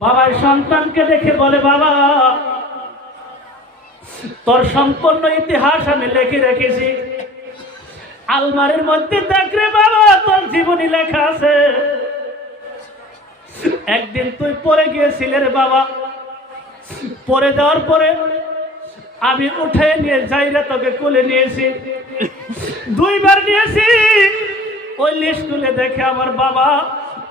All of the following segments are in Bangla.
বাবা সন্তানকে দেখে বলে, বাবা তোর সম্পূর্ণ ইতিহাস আমি লিখে রেখেছি, আলমারির মধ্যে দেখ রে বাবা, তোর জীবনী লেখা আছে। একদিন তুই পড়ে গিয়েছিলে রে বাবা, পড়ে যাওয়ার পরে আমি উঠে নিয়ে যাইরা তোকে কোলে নিয়েছি, 2 বার নিয়েছি। ওই লিস্ট তুলে দেখে আমার বাবা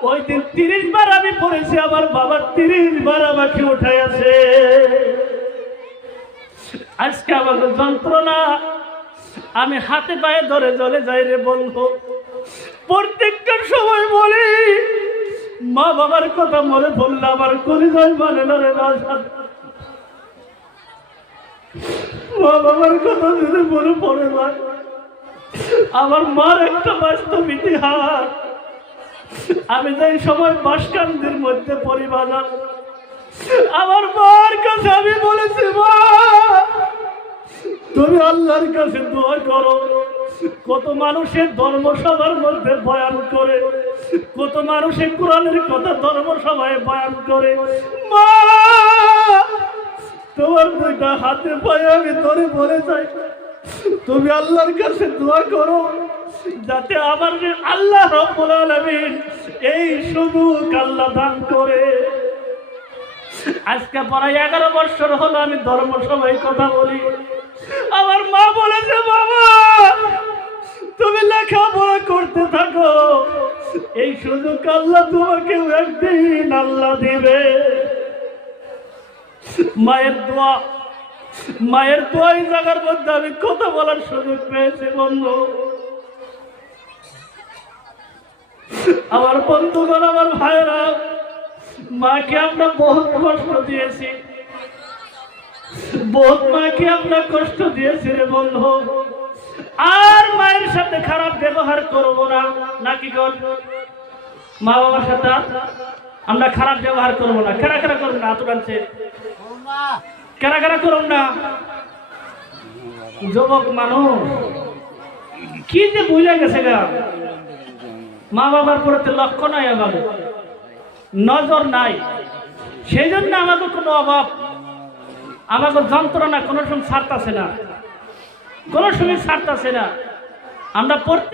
ওই দিন 30 বার আমি পড়েছি, আমার বাবা 30 বার আমাকে উঠাইয়াছে। আজকে আমাকে যন্ত্রণা আমি হাতে পায়ে ধরে চলে যাই রে বলবো। প্রত্যেকটা সময় বলি, মা বাবার কথা মনে পড়লে আমার কলিজায় মানে না রে বাবা। মা বাবার কথা যদি মনে পড়ে না, আমার মার একটা বাস্তব ইতিহাস। আমি যে সময় বাসকান্দির মধ্যে পরিবাজার, আমার মার কাছে আমি বলেছি, মা তুমি আল্লাহর কাছে দোয়া করো। কত মানুষের ধর্মসভার মধ্যে বয়ান করে, কত মানুষের কোরআনের কথা ধর্মসভায় বয়ান করে, মা তোমার 2টা হাতে পায়ে আমি ধরে বলে যাই, তুমি আল্লাহর কাছে দোয়া করো যাতে আমার আল্লাহ রাব্বুল আলামিন এই সুযোগ আল্লাহ দান করে। আজকে প্রায় 11 বছর হলো আমি ধর্মসভায় কথা বলি। আমার মা বলেছে, বাবা তুমি লেখাপড়া করতে থাকো, এই সুযোগ আল্লাহ তোমাকে একদিন আল্লাহ দিবে। মায়ের দোয়া, মায়ের দোয়া এই জায়গার মধ্যে আমি কথা বলার সুযোগ পেয়েছি বন্ধু। আমার বন্ধুগণ, আমার ভাইরা, মাকে আমরা বহুত কষ্ট দিয়েছি, বহুত মাকে আমরা কষ্ট দিয়েছি রে বন্ধু। আর মায়ের সাথে খারাপ ব্যবহার করবো না, নাকি কর? মা বাবার সাথে আমরা খারাপ ব্যবহার করবো না। কেনা কেনা করবো না, হাত উঠাচ্ছে, কেনা কেনা করব না। যুবক মানুষ কি যে বুঝে গেছে গা, মা বাবার প্রতি লক্ষ্য নাই, আমাদের নজর নাই। সেই জন্য আমাদের কোনো অভাব, আমাদের যন্ত্রণা কোনো সময় ছাড়তেছে না, কোনো সময় ছাড়তেছে না। আমরা প্রত্যেক